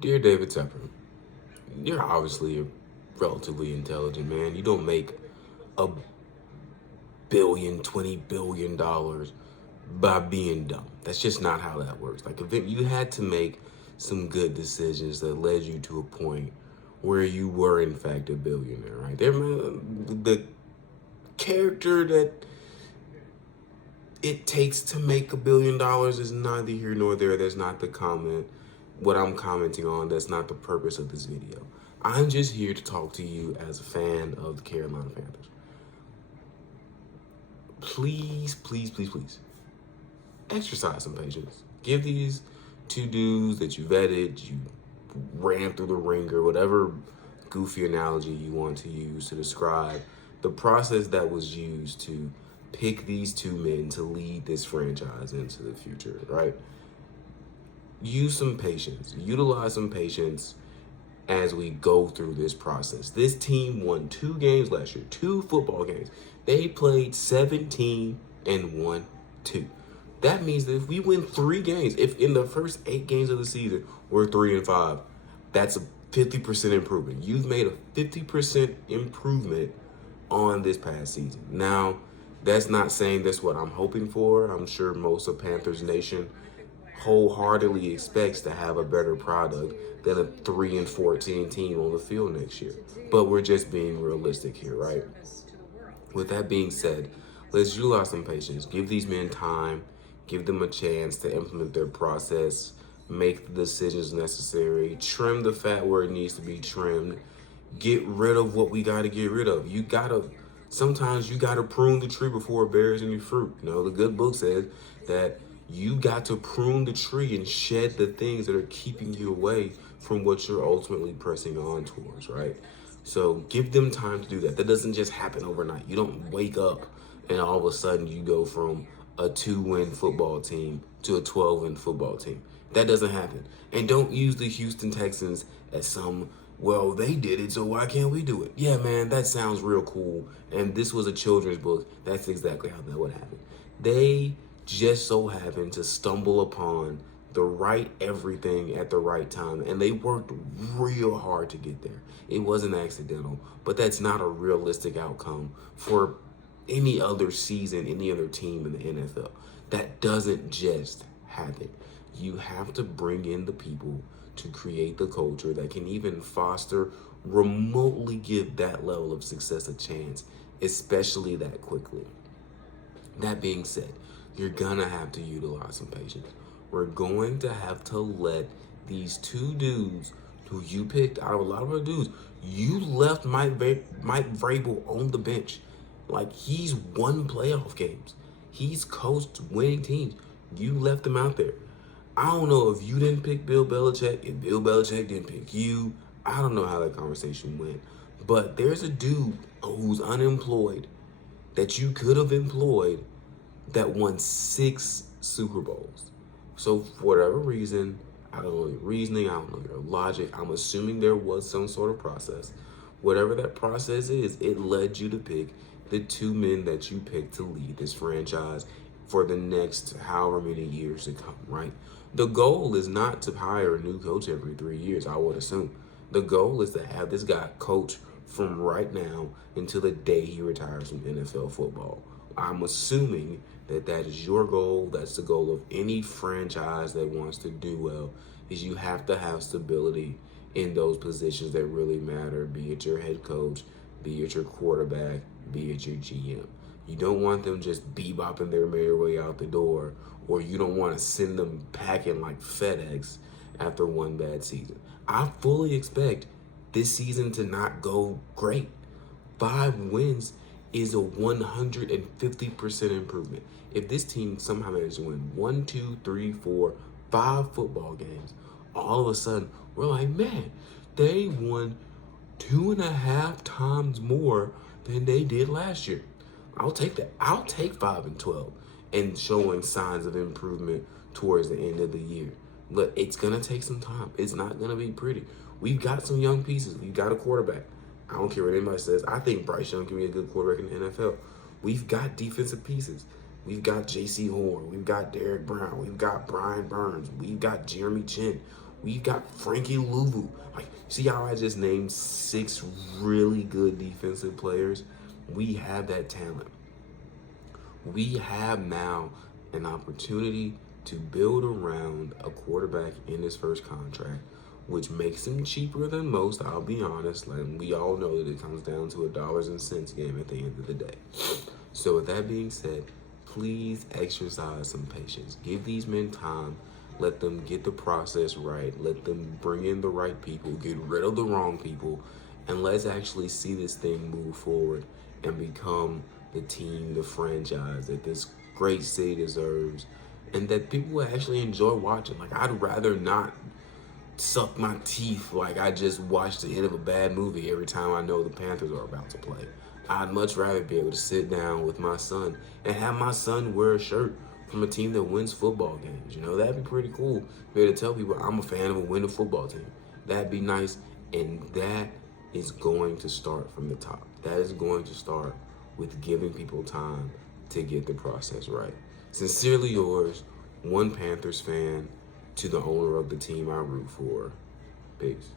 Dear David Tepper, you're obviously a relatively intelligent man. You don't make a billion, $20 billion by being dumb. That's just not how that works. Like, if you had to make some good decisions that led you to a point where you were, in fact, a billionaire, right? The character that it takes to make $1 billion is neither here nor there. That's not the comment. What I'm commenting on, that's not the purpose of this video. I'm just here to talk to you as a fan of the Carolina Panthers. Please, please, please, please, exercise some patience. Give these two dudes that you vetted, you ran through the ringer, whatever goofy analogy you want to use to describe the process that was used to pick these two men to lead this franchise into the future, right? Use some patience, utilize some patience as we go through this process. This team won 2 games last year, 2 football games. They played 17 and won 2. That means that if we win 3 games, if in the first 8 games of the season we're 3-5, that's a 50% improvement. You've made a 50% improvement on this past season. Now, that's not saying that's what I'm hoping for. I'm sure most of Panthers Nation wholeheartedly expects to have a better product than a 3-14 team on the field next year. But we're just being realistic here, right? With that being said, let's utilize some patience. Give these men time. Give them a chance to implement their process. Make the decisions necessary. Trim the fat where it needs to be trimmed. Get rid of what we got to get rid of. Sometimes you got to prune the tree before it bears any fruit. You know, the good book says that you got to prune the tree and shed the things that are keeping you away from what you're ultimately pressing on towards, right? So give them time to do that. That doesn't just happen overnight. You don't wake up and all of a sudden you go from a 2-win football team to a 12-win football team. That doesn't happen. And don't use the Houston Texans as some, well, they did it, so why can't we do it? Yeah, man, that sounds real cool. And this was a children's book. That's exactly how that would happen. They just so happened to stumble upon the right everything at the right time, and they worked real hard to get there. It wasn't accidental, but that's not a realistic outcome for any other season, any other team in the NFL. That doesn't just happen. You have to bring in the people to create the culture that can even foster, remotely give that level of success a chance, especially that quickly. That being said, you're gonna have to utilize some patience. We're going to have to let these two dudes who you picked out of a lot of other dudes, you left Mike Vrabel on the bench. Like, he's won playoff games. He's coached winning teams. You left him out there. I don't know if you didn't pick Bill Belichick, if Bill Belichick didn't pick you. I don't know how that conversation went. But there's a dude who's unemployed that you could have employed that won 6 Super Bowls. So for whatever reason, I don't know your reasoning, I don't know your logic, I'm assuming there was some sort of process. Whatever that process is, it led you to pick the 2 men that you picked to lead this franchise for the next however many years to come, right? The goal is not to hire a new coach every 3 years, I would assume. The goal is to have this guy coach from right now until the day he retires from NFL football. I'm assuming that that is your goal. That's the goal of any franchise that wants to do well, is you have to have stability in those positions that really matter, be it your head coach, be it your quarterback, be it your GM. You don't want them just bebopping their merry way out the door, or you don't want to send them packing like FedEx after one bad season. I fully expect this season to not go great. 5 wins is a 150% improvement. If this team somehow manages to win 1, 2, 3, 4, 5 football games, all of a sudden we're like, man, they won 2.5 times more than they did last year. I'll take that. I'll take 5-12 and showing signs of improvement towards the end of the year. But it's gonna take some time. It's not gonna be pretty. We've got some young pieces. We've got a quarterback. I don't care what anybody says. I think Bryce Young can be a good quarterback in the NFL. We've got defensive pieces. We've got J.C. Horn. We've got Derek Brown. We've got Brian Burns. We've got Jeremy Chin. We've got Frankie Louvu. Like, see how I just named 6 really good defensive players? We have that talent. We have now an opportunity to build around a quarterback in his first contract, which makes him cheaper than most, I'll be honest. Like, we all know that it comes down to a dollars and cents game at the end of the day. So with that being said, please exercise some patience. Give these men time. Let them get the process right. Let them bring in the right people, get rid of the wrong people, and let's actually see this thing move forward and become the team, the franchise that this great city deserves, and that people will actually enjoy watching. Like, I'd rather not suck my teeth like I just watched the end of a bad movie every time I know the Panthers are about to play. I'd much rather be able to sit down with my son and have my son wear a shirt from a team that wins football games. You know, that'd be pretty cool. Be able to tell people I'm a fan of a winning football team. That'd be nice. And that is going to start from the top. That is going to start with giving people time to get the process right. Sincerely yours, one Panthers fan, to the owner of the team I root for. Peace.